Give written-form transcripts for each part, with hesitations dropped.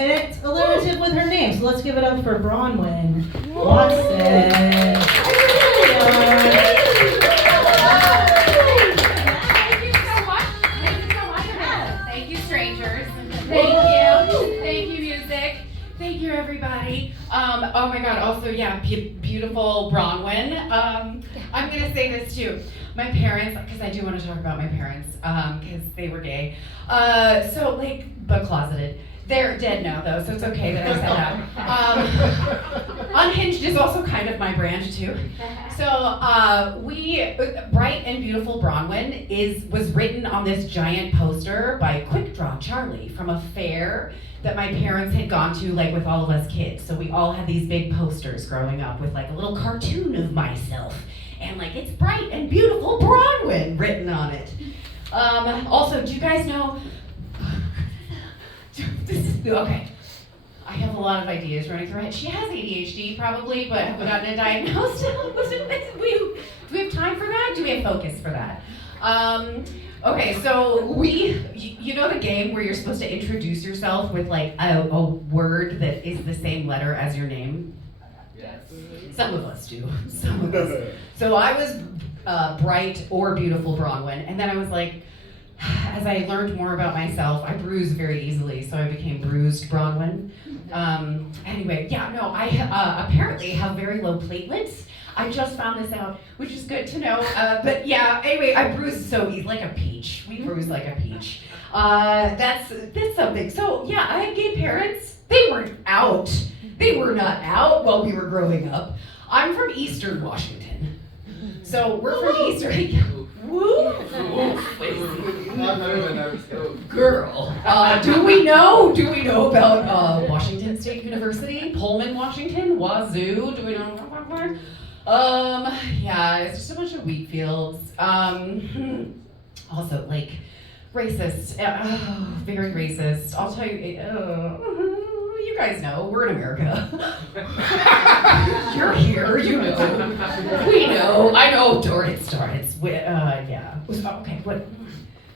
and it's alliterative with her name. So let's give it up for Bronwyn Watson. Thank you so much. Thank you, strangers. Thank you, music. Thank you, everybody. Oh my God. Also, yeah, beautiful Bronwyn. I'm gonna say this too. My parents, because I do want to talk about my parents, because they were gay. But closeted. They're dead now, though, so it's okay that I said that. Unhinged is also kind of my brand, too. So, Bright and Beautiful Bronwyn was written on this giant poster by Quick Draw Charlie from a fair that my parents had gone to, like, with all of us kids. So we all had these big posters growing up with, like, a little cartoon of myself. And, like, it's Bright and Beautiful Bronwyn written on it. Also, do you guys know... Okay. I have a lot of ideas running through my head. She has ADHD probably, but have we gotten it diagnosed? Do we have time for that? Do we have focus for that? Okay, so you know the game where you're supposed to introduce yourself with like a word that is the same letter as your name? Yes. Some of us do. Some of us. So I was Bright or Beautiful Bronwyn, and then I was like, as I learned more about myself, I bruise very easily, so I became Bruised Bronwyn. Anyway, yeah, no, I apparently have very low platelets. I just found this out, which is good to know. But yeah, anyway, I bruise so easy, like a peach. We bruise like a peach. That's something. So yeah, I had gay parents. They weren't out. They were not out while we were growing up. I'm from Eastern Washington. So we're from Eastern. Woo! Girl, do we know about Washington State University, Pullman, Washington, Wazoo? Do we know? Yeah, it's just a bunch of wheat fields. Also, like, racist, very racist. I'll tell you, you guys know, we're in America. You're here, you know. We know, I know, Doris. Yeah. Okay, what?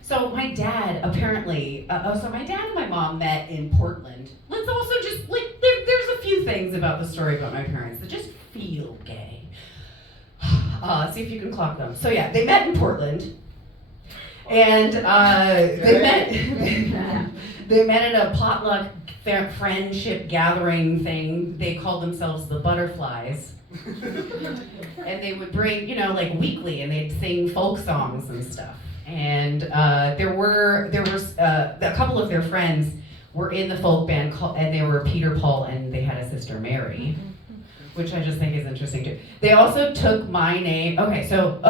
So my dad, apparently, so my dad and my mom met in Portland. Let's also just, like, there's a few things about the story about my parents that just feel gay. See if you can clock them. So yeah, they met in Portland. And they met at a potluck friendship gathering thing. They called themselves the Butterflies. And they would bring, like weekly, and they'd sing folk songs and stuff. And there was a couple of their friends were in the folk band, and they were Peter, Paul, and they had a sister, Mary, which I just think is interesting too. They also took my name. Okay, so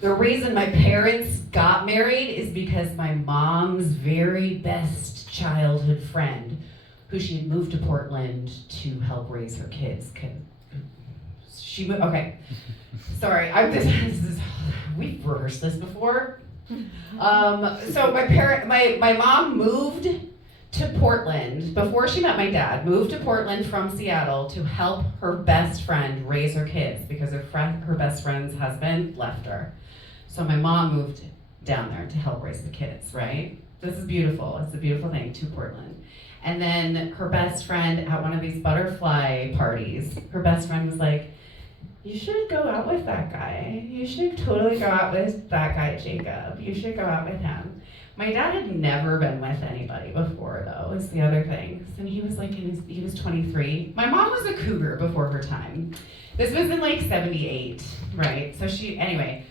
the reason my parents got married is because my mom's very best childhood friend, who she had moved to Portland to help raise her kids. Okay, sorry, we've rehearsed this before. So my mom moved to Portland before she met my dad, moved to Portland from Seattle to help her best friend raise her kids because her best friend's husband left her. So my mom moved down there to help raise the kids, right? This is beautiful. It's a beautiful thing, to Portland. And then her best friend at one of these butterfly parties, her best friend was like, you should go out with that guy. You should totally go out with that guy, Jacob. You should go out with him. My dad had never been with anybody before, though, is the other thing. And he was like, he was 23. My mom was a cougar before her time. This was in like 78, right? Anyway.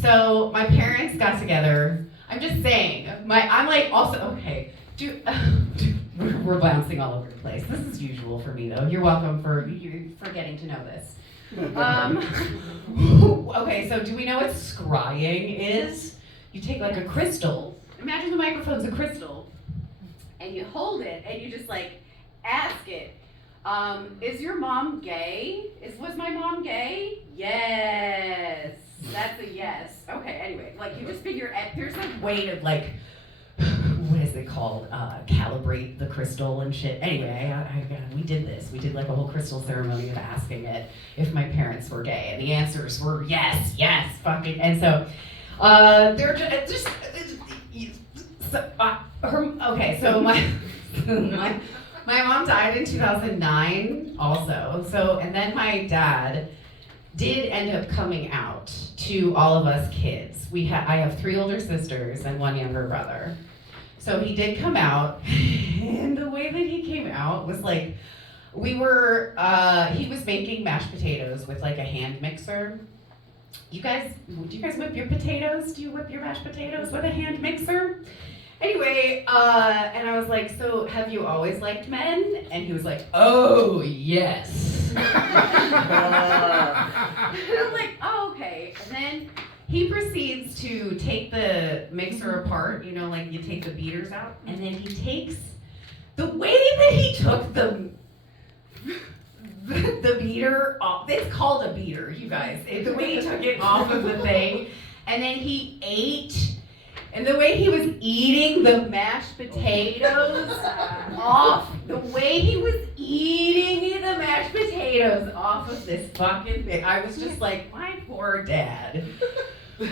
So my parents got together. I'm just saying, I'm like also, okay, we're bouncing all over the place. This is usual for me though. You're welcome for getting to know this. Okay, so do we know what scrying is? You take like a crystal, imagine the microphone's a crystal, and you hold it and you just like ask it, is your mom gay? Was my mom gay? Yes. That's a yes. Okay, anyway, like you just figure, there's a way to like, what is it called? Calibrate the crystal and shit. Anyway, we did this. We did like a whole crystal ceremony of asking it if my parents were gay, and the answers were yes, fucking. And so, they're just Okay, so my mom died in 2009 also. So, and then my dad did end up coming out to all of us kids. I have 3 older sisters and 1 younger brother. So he did come out, and the way that he came out was like, he was making mashed potatoes with like a hand mixer. Do you guys whip your potatoes? Do you whip your mashed potatoes with a hand mixer? Anyway, and I was like, so have you always liked men? And he was like, oh, yes. And I'm like, oh, okay. And then he proceeds to take the mixer apart, you know, like you take the beaters out, and then he takes, the way that he took the beater off, it's called a beater, you guys. The way he took it off of the thing, and then he ate, and the way he was eating the mashed potatoes off, the way he was eating the mashed potatoes off of this fucking thing, I was just like, my poor dad.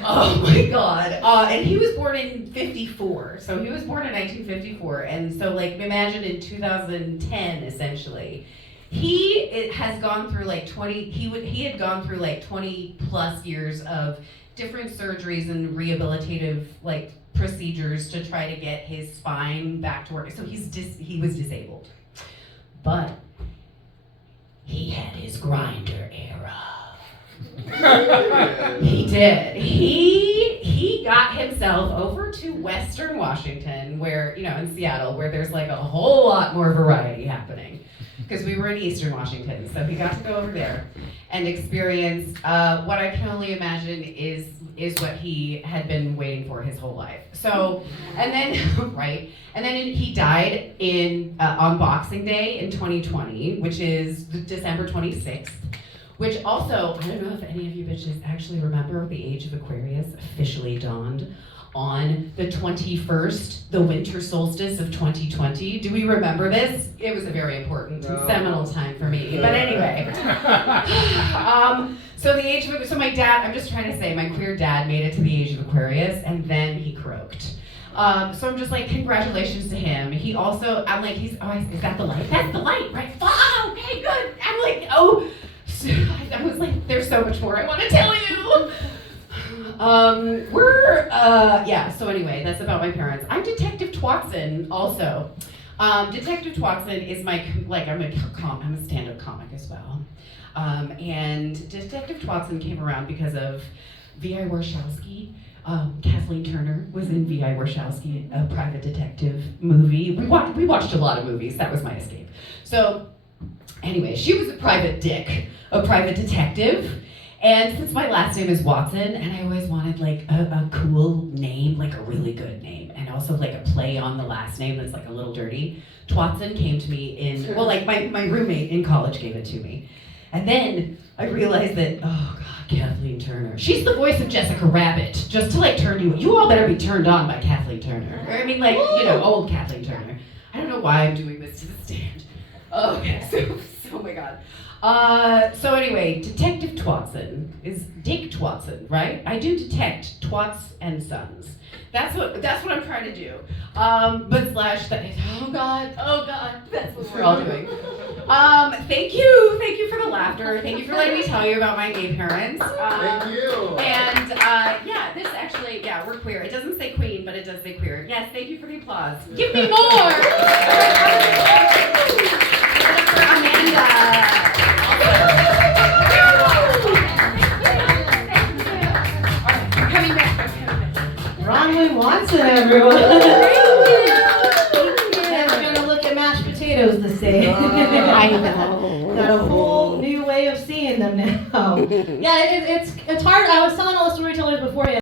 Oh my God. And he was born in 54. So he was born in 1954. And so like imagine in 2010 essentially. He has gone through like he had gone through like 20 plus years of different surgeries and rehabilitative like procedures to try to get his spine back to work. So he was disabled. But he had his grinder era. He did. He got himself over to Western Washington, where, you know, in Seattle, where there's like a whole lot more variety happening. Because we were in Eastern Washington, so he got to go over there and experience what I can only imagine is what he had been waiting for his whole life. So, and then, right, and then he died on Boxing Day in 2020, which is December 26th. Which also, I don't know if any of you bitches actually remember the age of Aquarius officially dawned on the 21st, the winter solstice of 2020. Do we remember this? It was a very important and seminal time for me. But anyway, so my dad, I'm just trying to say, my queer dad made it to the age of Aquarius, and then he croaked. So I'm just like, congratulations to him. He also, I'm like, is that the light? That's the light, right? Oh, okay, good. I'm like, oh. I was like, there's so much more I want to tell you. So anyway, that's about my parents. I'm Detective Twatson also. Detective Twatson is I'm a stand-up comic as well. And Detective Twatson came around because of V.I. Warshawski. Kathleen Turner was in V.I. Warshawski, a private detective movie. We watched a lot of movies. That was my escape. So anyway, she was a private detective. And since my last name is Watson, and I always wanted like a cool name, like a really good name, and also like a play on the last name that's like a little dirty, Twatson came to me my roommate in college gave it to me. And then I realized that, oh God, Kathleen Turner. She's the voice of Jessica Rabbit, just to like turn you all better be turned on by Kathleen Turner. I mean, like, you know, old Kathleen Turner. I don't know why I'm doing this to the stand. Okay, oh my God. So anyway, Detective Twatson is Dick Twatson, right? I do detect twats and sons. That's what I'm trying to do. Oh God, that's what we're all doing. Thank you for the laughter. Thank you for letting me tell you about my gay parents. Thank you. And this actually, we're queer. It doesn't say queen, but it does say queer. Yes, thank you for the applause. Give me more. For Amanda. Bronwyn Watson, everyone. And we're gonna look at mashed potatoes this day. I know. Got a whole new way of seeing them now. Yeah, it's hard. I was telling all the storytellers before you.